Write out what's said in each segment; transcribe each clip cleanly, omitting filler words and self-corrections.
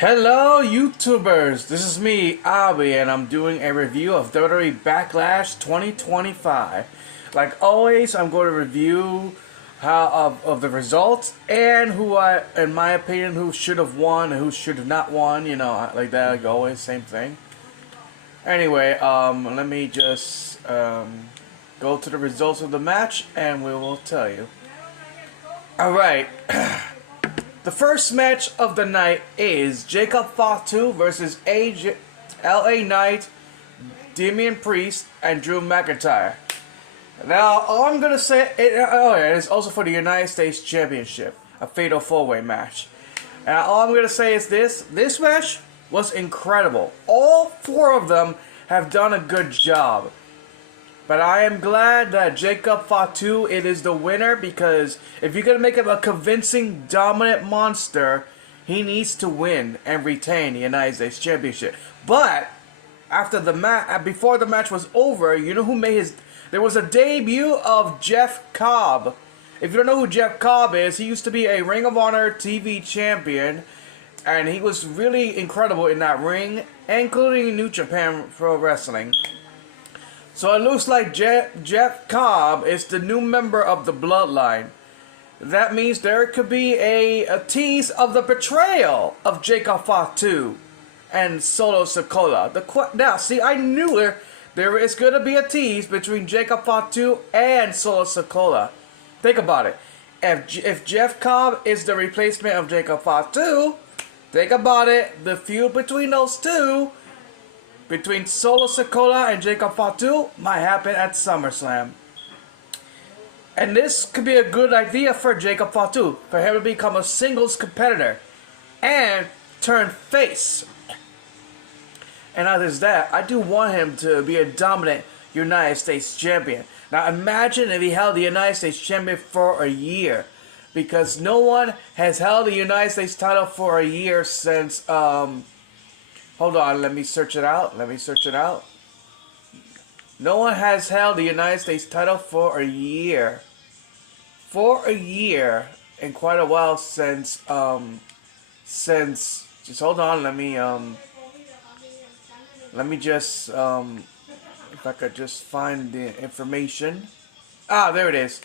Hello YouTubers, this is me, Abby, and I'm doing a review of WWE Backlash 2025. Like always, I'm going to review of the results and in my opinion, who should have won and who should have not won, you know, like that, like always, same thing. Anyway, let me just go to the results of the match and we will tell you. Alright. The first match of the night is Jacob Fatu versus LA Knight, Damian Priest, and Drew McIntyre. Now, all I'm going to say, it's also for the United States Championship, a fatal four-way match. And all I'm going to say is this match was incredible. All four of them have done a good job. But I am glad that Jacob Fatu is the winner, because if you're going to make him a convincing, dominant monster, he needs to win and retain the United States Championship. But after the before the match was over, you know who made there was a debut of Jeff Cobb. If you don't know who Jeff Cobb is, he used to be a Ring of Honor TV champion, and he was really incredible in that ring, including New Japan Pro Wrestling. So it looks like Jeff Cobb is the new member of the Bloodline. That means there could be a tease of the betrayal of Jacob Fatu and Solo Sikoa. Now, see, I knew there is going to be a tease between Jacob Fatu and Solo Sikoa. Think about it. If Jeff Cobb is the replacement of Jacob Fatu, think about it. The feud between those two, between Solo Sikoa and Jacob Fatu, might happen at SummerSlam. And this could be a good idea for Jacob Fatu, for him to become a singles competitor and turn face. And not just that, I do want him to be a dominant United States champion. Now imagine if he held the United States champion for a year, because no one has held the United States title for a year since hold on, let me search it out. No one has held the United States title for a year. In quite a while since just hold on, let me just if I could just find the information. There it is.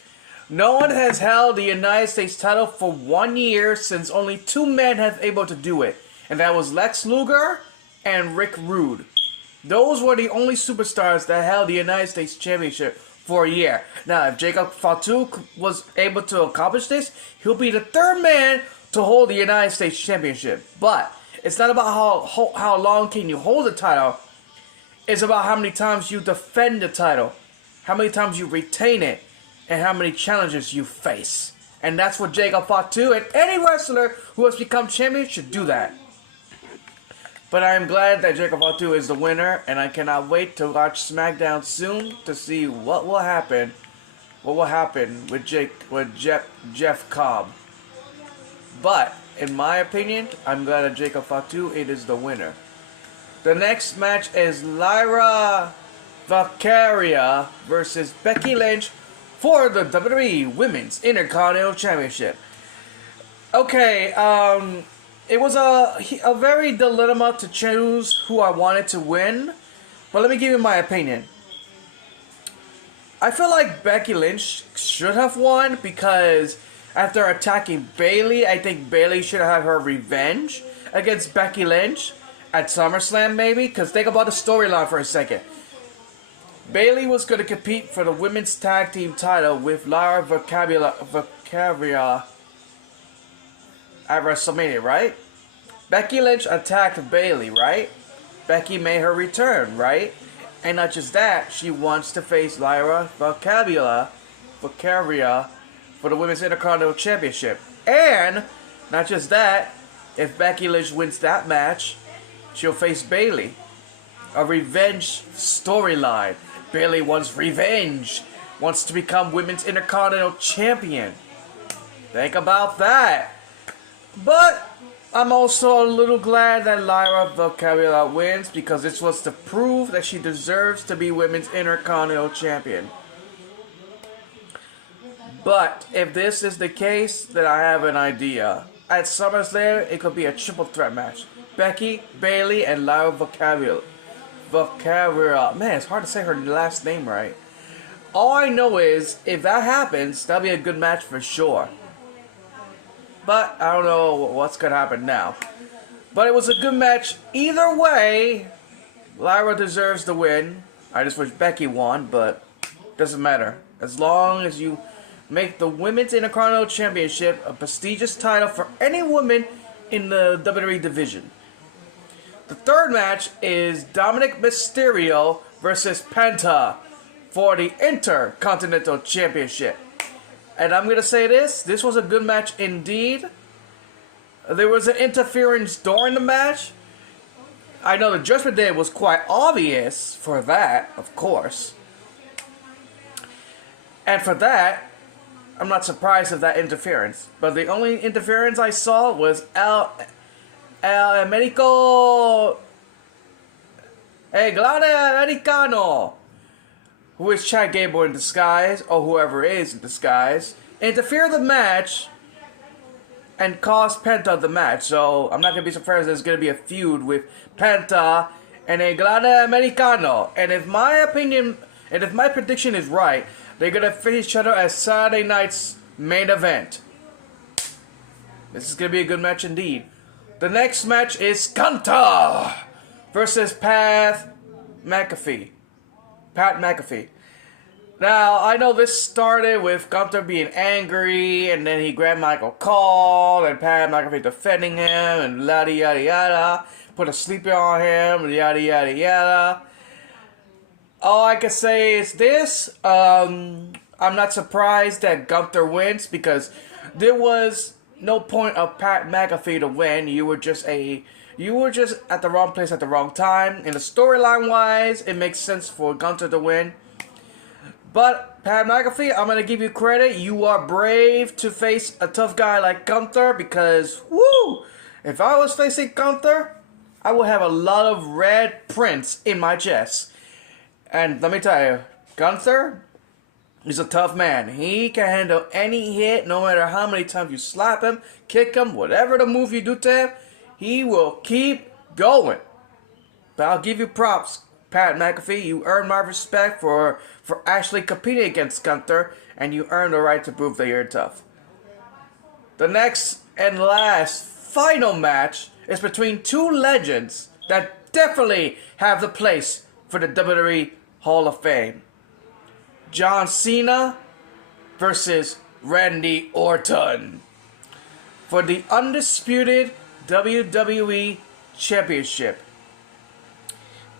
No one has held the United States title for 1 year since only two men have able to do it. And that was Lex Luger and Rick Rude. Those were the only superstars that held the United States Championship for a year. Now, if Jacob Fatu was able to accomplish this, he'll be the third man to hold the United States Championship. But it's not about how long can you hold the title. It's about how many times you defend the title, how many times you retain it, and how many challenges you face. And that's what Jacob Fatu and any wrestler who has become champion should do that. But I am glad that Jacob Fatu is the winner, and I cannot wait to watch SmackDown soon to see what will happen. What will happen with Jeff Cobb. But in my opinion, I'm glad that Jacob Fatu is the winner. The next match is Lyra Valkyria versus Becky Lynch for the WWE Women's Intercontinental Championship. Okay, it was a very dilemma to choose who I wanted to win, but let me give you my opinion. I feel like Becky Lynch should have won, because after attacking Bayley, I think Bayley should have her revenge against Becky Lynch at SummerSlam, maybe. Because think about the storyline for a second. Bayley was going to compete for the women's tag team title with Lyra Valkyria at WrestleMania, right? Becky Lynch attacked Bayley, right? Becky made her return, right? And not just that, she wants to face Lyra Valkyria for the Women's Intercontinental Championship. And not just that, if Becky Lynch wins that match, she'll face Bayley. A revenge storyline. Bayley wants revenge. Wants to become Women's Intercontinental Champion. Think about that. But I'm also a little glad that Lyra Valkyria wins, because this was to prove that she deserves to be Women's Intercontinental Champion. But if this is the case, then I have an idea. At SummerSlam, it could be a triple threat match. Becky, Bailey, and Lyra Vocabula. Man, it's hard to say her last name right. All I know is, if that happens, that'll be a good match for sure. But I don't know what's going to happen now. But it was a good match either way. Lyra deserves the win. I just wish Becky won, but doesn't matter. As long as you make the Women's Intercontinental Championship a prestigious title for any woman in the WWE division. The third match is Dominic Mysterio versus Penta for the Intercontinental Championship. And I'm going to say this was a good match indeed. There was an interference during the match. I know the Judgment Day was quite obvious for that, of course. And for that, I'm not surprised of that interference. But the only interference I saw was El Médico Americano, who is Chad Gable in disguise, or whoever is in disguise, interfere the match and cost Penta the match. So I'm not going to be surprised there's going to be a feud with Penta and El Americano. And if my prediction is right, they're going to face each other as Saturday night's main event. This is going to be a good match indeed. The next match is Gunther versus Pat McAfee. Now, I know this started with Gunther being angry, and then he grabbed Michael Cole, and Pat McAfee defending him, and yada yada yada. Put a sleeper on him, yada yada yada. All I can say is this. I'm not surprised that Gunther wins, because there was no point of Pat McAfee to win. You were just at the wrong place at the wrong time. In the storyline wise, it makes sense for Gunther to win. But Pat McAfee, I'm gonna give you credit. You are brave to face a tough guy like Gunther, because woo! If I was facing Gunther, I would have a lot of red prints in my chest. And let me tell you, Gunther is a tough man. He can handle any hit, no matter how many times you slap him, kick him, whatever the move you do to him, he will keep going. But I'll give you props, Pat McAfee. You earned my respect for actually competing against Gunther, and you earned the right to prove that you're tough. The next and last final match is between two legends that definitely have the place for the WWE Hall of Fame. John Cena versus Randy Orton for the undisputed WWE Championship.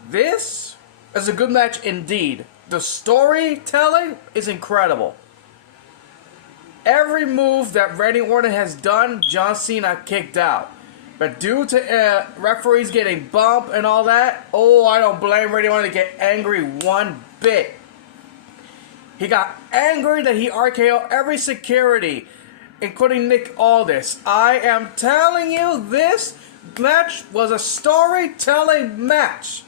This is a good match indeed. The storytelling is incredible. Every move that Randy Orton has done, John Cena kicked out. But due to referees getting bumped and all that, I don't blame Randy Orton to get angry one bit. He got angry that he RKO'd every security, including Nick Aldis. I am telling you, this match was a storytelling match.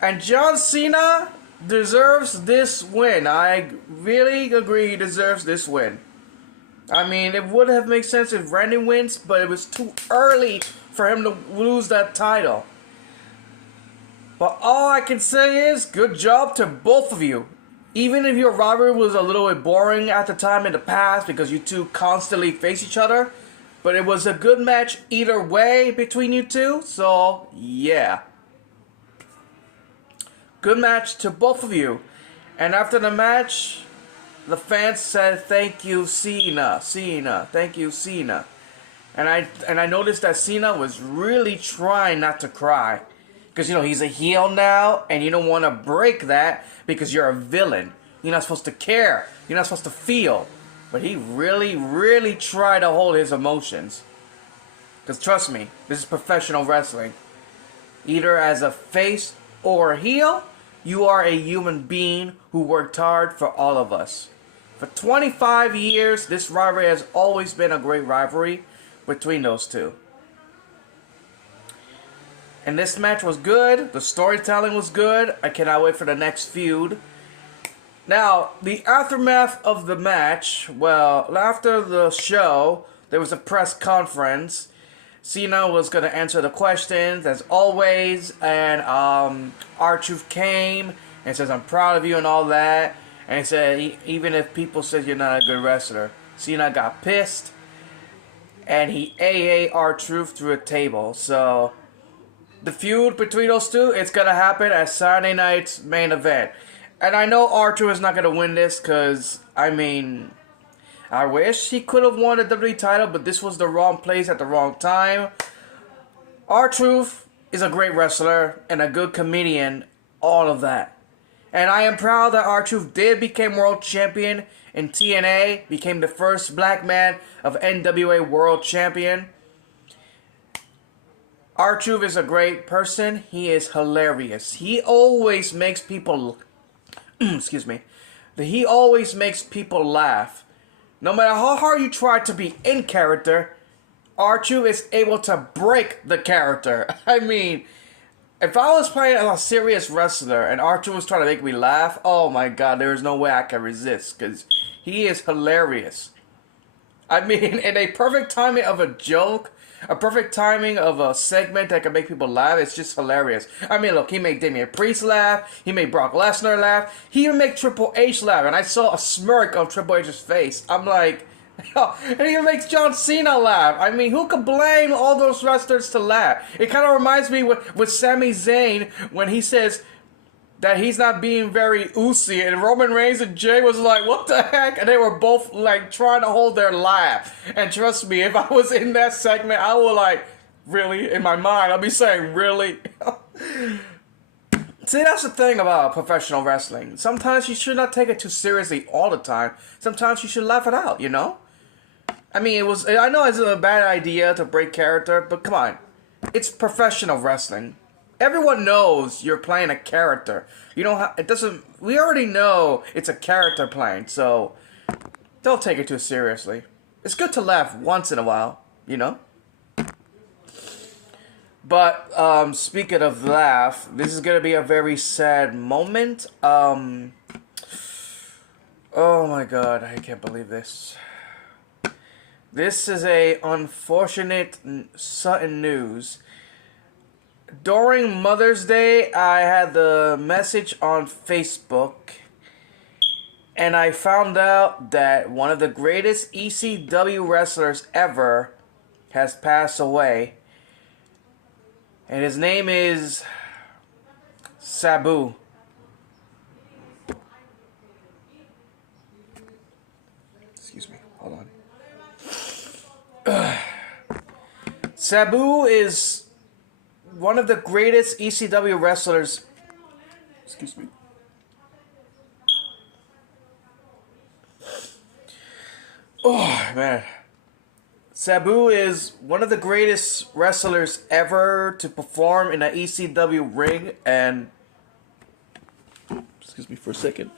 And John Cena deserves this win. I really agree he deserves this win. I mean, it would have made sense if Randy wins, but it was too early for him to lose that title. But all I can say is, good job to both of you. Even if your rivalry was a little bit boring at the time in the past because you two constantly face each other, but it was a good match either way between you two, so yeah. Good match to both of you. And after the match, the fans said, "Thank you, Cena. Thank you, Cena." And I noticed that Cena was really trying not to cry. Because, he's a heel now, and you don't want to break that because you're a villain. You're not supposed to care. You're not supposed to feel. But he really, really tried to hold his emotions. Because trust me, this is professional wrestling. Either as a face or a heel, you are a human being who worked hard for all of us. For 25 years, this rivalry has always been a great rivalry between those two. And this match was good. The storytelling was good. I cannot wait for the next feud. Now, the aftermath of the match, well, after the show, there was a press conference. Cena was gonna answer the questions as always, and R-Truth came and says, "I'm proud of you" and all that. And he said, even if people said you're not a good wrestler, Cena got pissed, and he AA R-Truth through a table. So the feud between those two, it's gonna happen at Saturday night's main event. And I know R-Truth is not gonna win this, because I mean, I wish he could have won the WWE title, but this was the wrong place at the wrong time. R-Truth is a great wrestler and a good comedian, all of that. And I am proud that R-Truth did become world champion in TNA, became the first black man of NWA world champion. R-Truth is a great person. He is hilarious. He always makes people excuse me. He always makes people laugh. No matter how hard you try to be in character, R-Truth is able to break the character. I mean, if I was playing a serious wrestler and R-Truth was trying to make me laugh, oh my god, there is no way I can resist, because he is hilarious. I mean, in a perfect timing of a joke, a perfect timing of a segment that can make people laugh, it's just hilarious. I mean, look, he made Damian Priest laugh, he made Brock Lesnar laugh, he even made Triple H laugh, and I saw a smirk on Triple H's face. I'm like, and he even makes John Cena laugh. I mean, who could blame all those wrestlers to laugh? It kind of reminds me with Sami Zayn when he says that he's not being very oozy, and Roman Reigns and Jay was like, what the heck? And they were both like trying to hold their laugh. And trust me, if I was in that segment, I would like, really? In my mind, I'll be saying, really? See, that's the thing about professional wrestling. Sometimes you should not take it too seriously all the time. Sometimes you should laugh it out, you know? I mean, I know it's a bad idea to break character, but come on. It's professional wrestling. Everyone knows you're playing a character. You don't have, it doesn't, we already know it's a character playing, so don't take it too seriously. It's good to laugh once in a while, you know? But, speaking of laugh, this is gonna be a very sad moment. Oh my god, I can't believe this. This is a unfortunate sudden news. During Mother's Day, I had the message on Facebook, and I found out that one of the greatest ECW wrestlers ever has passed away. And his name is Sabu. Excuse me, hold on. Sabu is one of the greatest ECW wrestlers. Excuse me. Oh, man. Sabu is one of the greatest wrestlers ever to perform in an ECW ring, and excuse me for a second.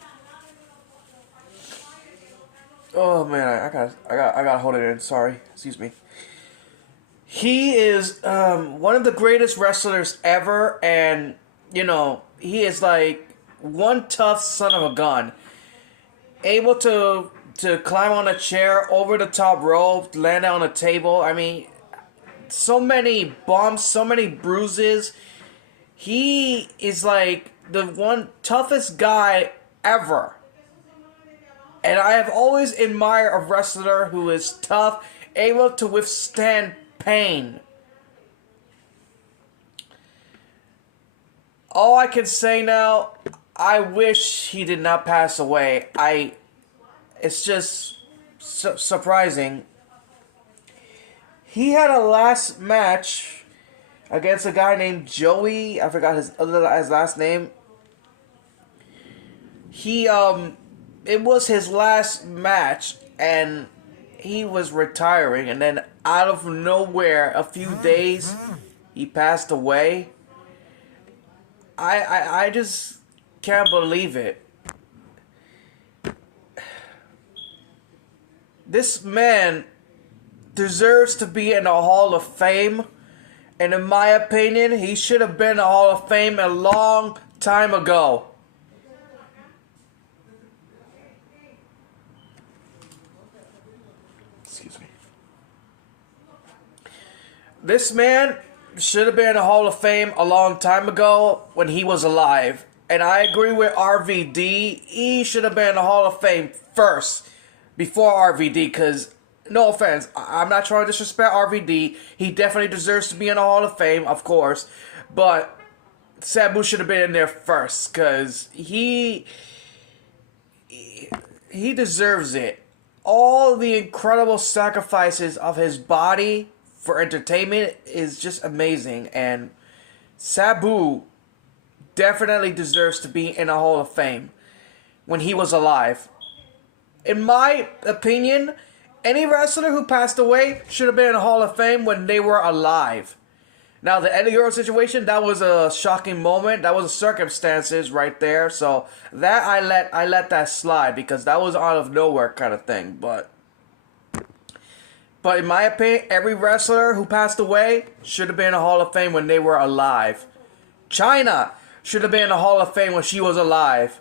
Oh man, I gotta hold it in. Sorry, excuse me. He is one of the greatest wrestlers ever, and you know he is like one tough son of a gun, able to climb on a chair over the top rope, land on a table. I mean, so many bumps, so many bruises. He is like the one toughest guy ever. And I have always admired a wrestler who is tough, able to withstand pain. All I can say now, I wish he did not pass away. It's just surprising. He had a last match against a guy named Joey. I forgot his last name. It was his last match, and he was retiring, and then out of nowhere, a few days, he passed away. I just can't believe it. This man deserves to be in the Hall of Fame, and in my opinion, he should have been in the Hall of Fame a long time ago. Excuse me. This man should have been in the Hall of Fame a long time ago when he was alive. And I agree with RVD. He should have been in the Hall of Fame first before RVD because, no offense, I'm not trying to disrespect RVD. He definitely deserves to be in the Hall of Fame, of course. But Sabu should have been in there first because he deserves it. All the incredible sacrifices of his body for entertainment is just amazing. And Sabu definitely deserves to be in the Hall of Fame when he was alive. In my opinion, any wrestler who passed away should have been in the Hall of Fame when they were alive. Now, the Eddie Guerrero situation, that was a shocking moment. That was circumstances right there. So that I let that slide because that was out of nowhere kind of thing. But in my opinion, every wrestler who passed away should have been in the Hall of Fame when they were alive. China should have been in the Hall of Fame when she was alive.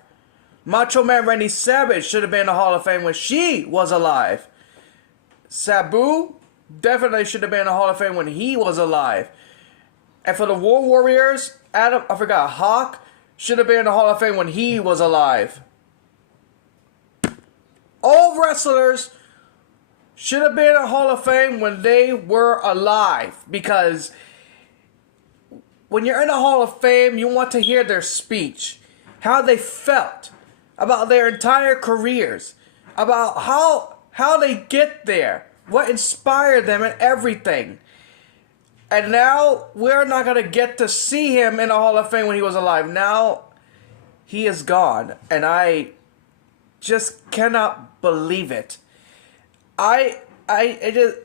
Macho Man Randy Savage should have been in the Hall of Fame when she was alive. Sabu definitely should have been in the Hall of Fame when he was alive. And for the War Warriors, Hawk should have been in the Hall of Fame when he was alive. All wrestlers should have been in the Hall of Fame when they were alive. Because when you're in the Hall of Fame, you want to hear their speech. How they felt about their entire careers. About how they get there. What inspired them and everything. And now, we're not going to get to see him in the Hall of Fame when he was alive. Now, he is gone. And I just cannot believe it. I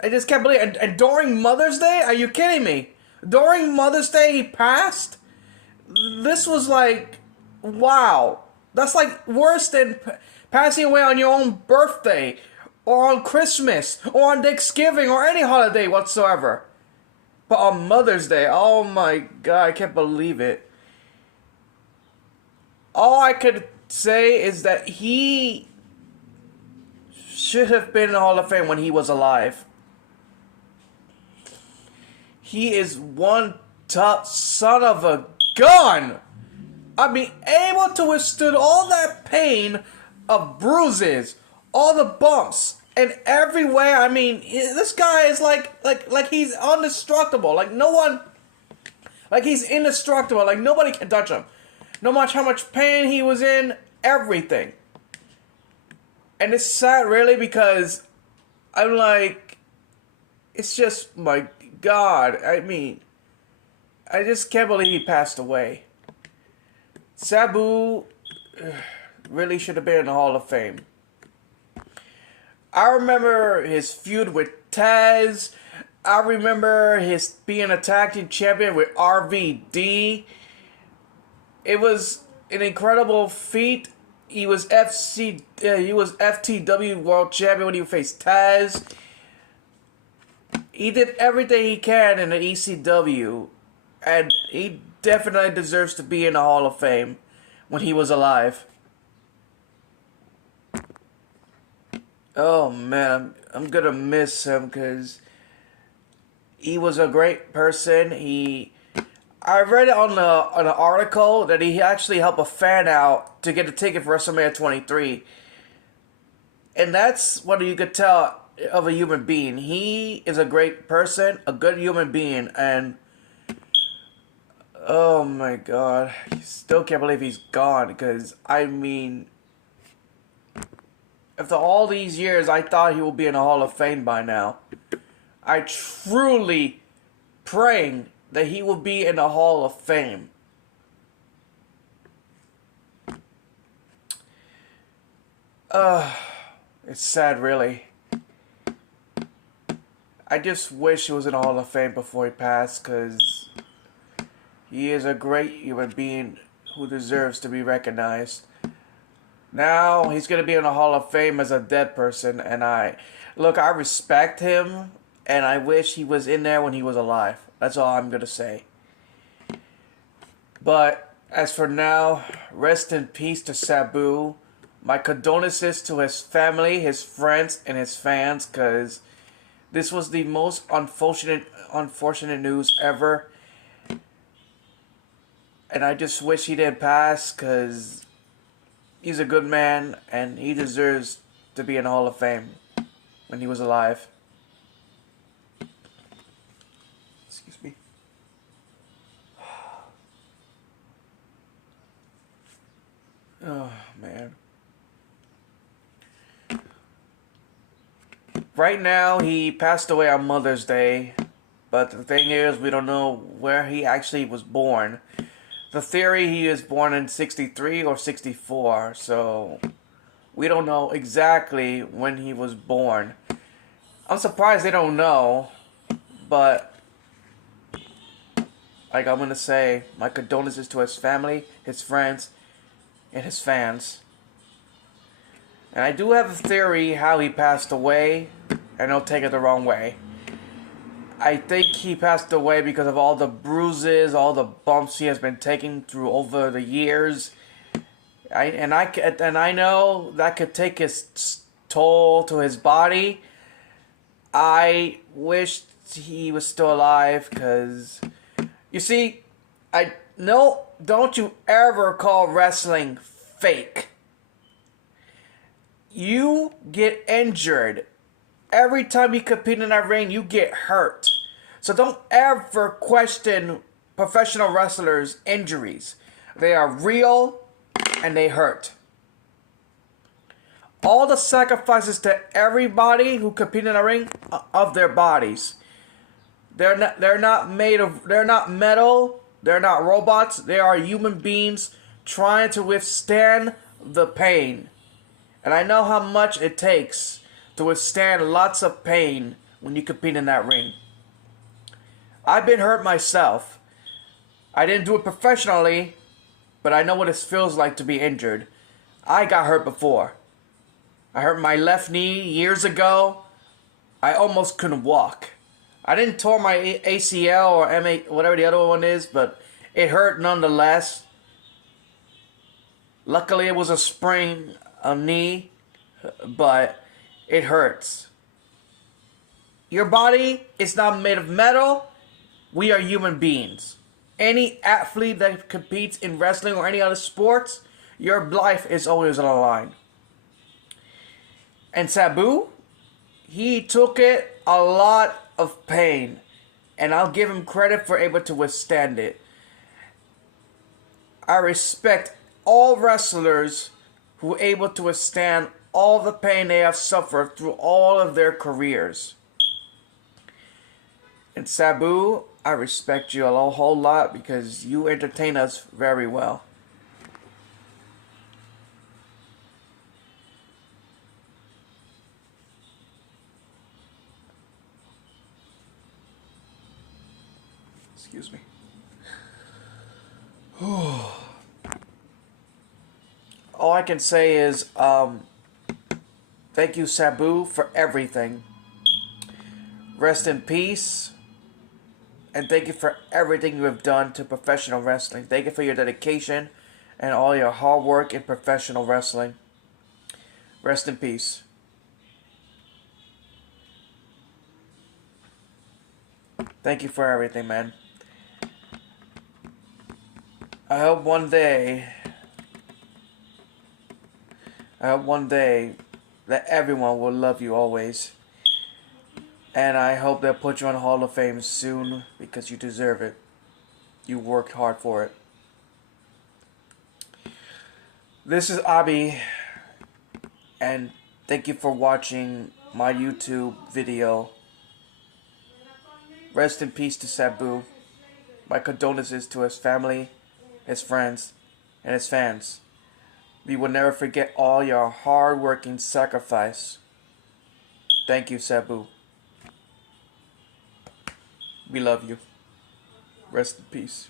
just can't believe it. And during Mother's Day? Are you kidding me? During Mother's Day, he passed? This was like, wow. That's like worse than passing away on your own birthday. Or on Christmas. Or on Thanksgiving. Or any holiday whatsoever. But on Mother's Day, oh my God, I can't believe it. All I could say is that he should have been in the Hall of Fame when he was alive. He is one tough son of a gun. I mean, able to withstand all that pain of bruises, all the bumps. In every way, I mean, this guy is like he's indestructible. Like no one, like he's indestructible. Like nobody can touch him. No matter how much pain he was in, everything. And it's sad, really, because I'm like, it's just my God. I mean, I just can't believe he passed away. Sabu really should have been in the Hall of Fame. I remember his feud with Taz. I remember his being a tag team champion with RVD. It was an incredible feat. He was FTW World Champion when he faced Taz. He did everything he can in the ECW, and he definitely deserves to be in the Hall of Fame when he was alive. Oh man, I'm gonna miss him because he was a great person. I read it on an article that he actually helped a fan out to get a ticket for WrestleMania 23, and that's what you could tell of a human being. He is a great person, a good human being, and oh my God, I still can't believe he's gone. Because I mean, after all these years, I thought he would be in the Hall of Fame by now. I truly praying that he will be in the Hall of Fame. It's sad, really. I just wish he was in the Hall of Fame before he passed, because he is a great human being who deserves to be recognized. Now, he's going to be in the Hall of Fame as a dead person, and I respect him, and I wish he was in there when he was alive. That's all I'm going to say. But, as for now, rest in peace to Sabu. My condolences to his family, his friends, and his fans, because this was the most unfortunate unfortunate news ever. And I just wish he didn't pass, because he's a good man and he deserves to be in the Hall of Fame when he was alive. Excuse me. Oh, man. Right now, he passed away on Mother's Day. But the thing is, we don't know where he actually was born. The theory, he was born in 63 or 64. So, we don't know exactly when he was born. I'm surprised they don't know. But, like I'm going to say, my condolences to his family, his friends, and his fans. And I do have a theory how he passed away, and don't take it the wrong way. I think he passed away because of all the bruises, all the bumps he has been taking through over the years. I know that could take his toll to his body. I wish he was still alive, because you see, don't you ever call wrestling fake. You get injured. Every time you compete in that ring, you get hurt. So don't ever question professional wrestlers' injuries. They are real and they hurt. All the sacrifices to everybody who compete in the ring of their bodies. They're not metal. They're not robots. They are human beings trying to withstand the pain. And I know how much it takes to withstand lots of pain when you compete in that ring. I've been hurt myself. I didn't do it professionally, but I know what it feels like to be injured. I got hurt before. I hurt my left knee years ago. I almost couldn't walk. I didn't tear my ACL or MA, whatever the other one is, but it hurt nonetheless. Luckily, it was a sprain, a knee, but it hurts. Your body is not made of metal. We are human beings. Any athlete that competes in wrestling or any other sports, your life is always on the line. And Sabu, he took it a lot of pain, and I'll give him credit for able to withstand it. I respect all wrestlers who are able to withstand all the pain they have suffered through all of their careers. And Sabu, I respect you a whole lot because you entertain us very well. Excuse me. All I can say is, thank you, Sabu, for everything. Rest in peace. And thank you for everything you have done to professional wrestling. Thank you for your dedication and all your hard work in professional wrestling. Rest in peace. Thank you for everything, man. I hope one day that everyone will love you always. And I hope they'll put you on the Hall of Fame soon because you deserve it. You worked hard for it. This is Abi, and thank you for watching my YouTube video. Rest in peace to Sabu. My condolences to his family, his friends, and his fans. We will never forget all your hard-working sacrifice. Thank you, Sabu. We love you. Rest in peace.